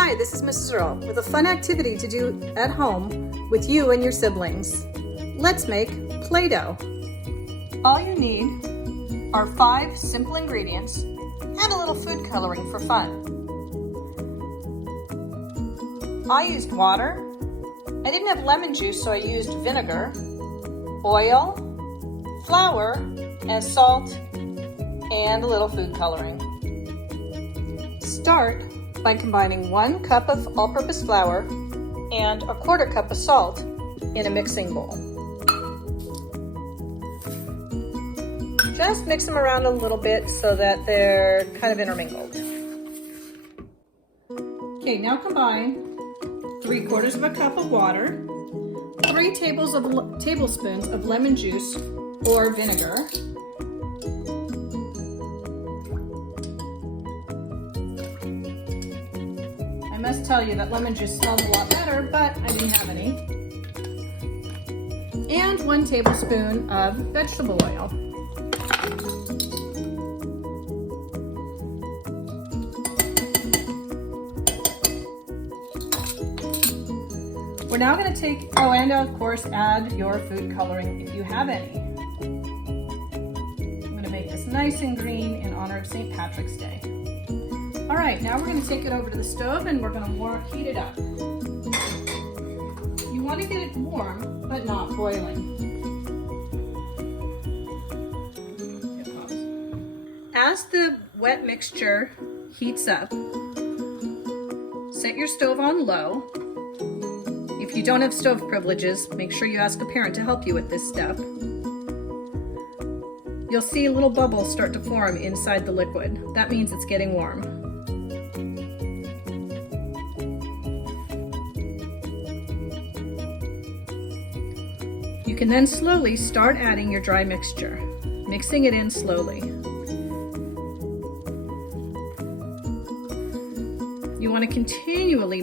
Hi, this is Mrs. Earl with a fun activity to do at home with you and your siblings. Let's make Play-Doh. All you need are 5 simple ingredients and a little food coloring for fun. I used water. I didn't have lemon juice, so I used vinegar, oil, flour, and salt, and a little food coloring. Start by combining 1 cup of all-purpose flour and a 1/4 cup of salt in a mixing bowl. Just mix them around a little bit so that they're kind of intermingled. Okay, now combine 3/4 of a cup of water, 3 tablespoons of lemon juice or vinegar, I must tell you that lemon juice smells a lot better, but I didn't have any, and 1 tablespoon of vegetable oil. We're now going to take, and of course add your food coloring if you have any. I'm going to make this nice and green in honor of St. Patrick's Day. All right, now we're going to take it over to the stove and we're going to heat it up. You want to get it warm, but not boiling. As the wet mixture heats up, set your stove on low. If you don't have stove privileges, make sure you ask a parent to help you with this step. You'll see little bubbles start to form inside the liquid. That means it's getting warm. You can then slowly start adding your dry mixture, mixing it in slowly. You want to continually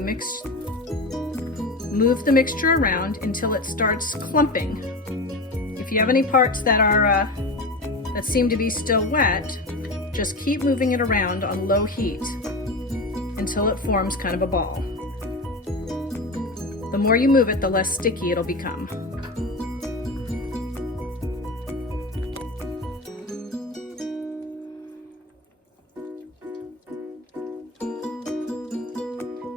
move the mixture around until it starts clumping. If you have any parts that are that seem to be still wet, just keep moving it around on low heat until it forms kind of a ball. The more you move it, the less sticky it'll become.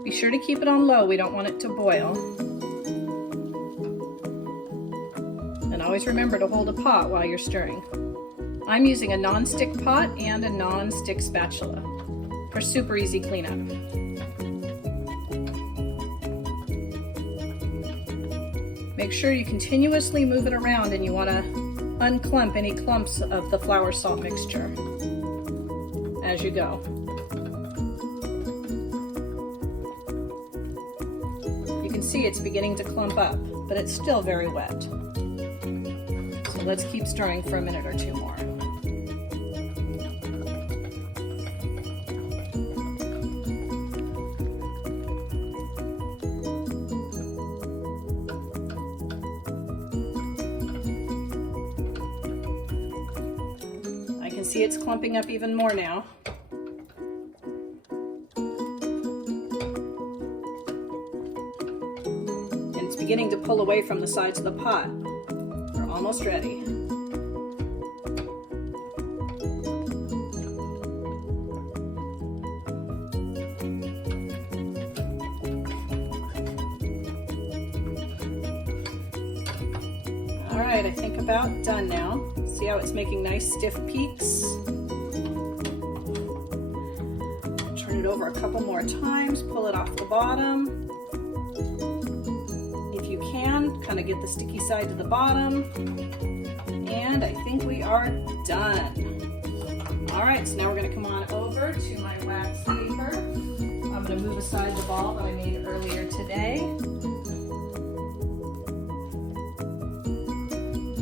Be sure to keep it on low, we don't want it to boil. And always remember to hold a pot while you're stirring. I'm using a non-stick pot and a non-stick spatula for super easy cleanup. Make sure you continuously move it around and you want to unclump any clumps of the flour salt mixture as you go. You can see it's beginning to clump up, but it's still very wet. So let's keep stirring for a minute or 2 more. I can see it's clumping up even more now. Beginning to pull away from the sides of the pot. We're almost ready. All right, I think about done now. See how it's making nice stiff peaks? Turn it over a couple more times, pull it off the bottom. Kind of get the sticky side to the bottom, and I think we are done. All right, so now we're going to come on over to my wax paper. I'm going to move aside the ball that I made earlier today,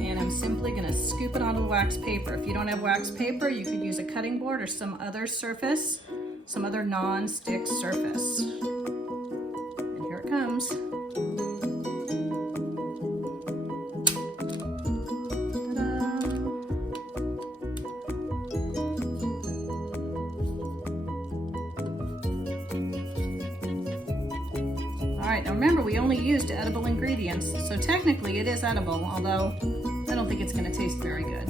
and I'm simply going to scoop it onto the wax paper. If you don't have wax paper, you could use a cutting board or some other surface, some other non-stick surface. And here it comes. right, now remember we only used edible ingredients, so technically it is edible, although I don't think it's gonna taste very good.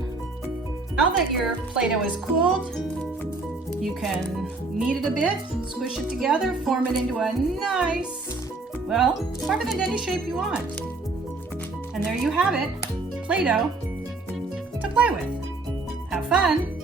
Now that your Play-Doh is cooled, you can knead it a bit, squish it together, form it into a nice, well, form it in any shape you want. And there you have it, Play-Doh to play with. Have fun!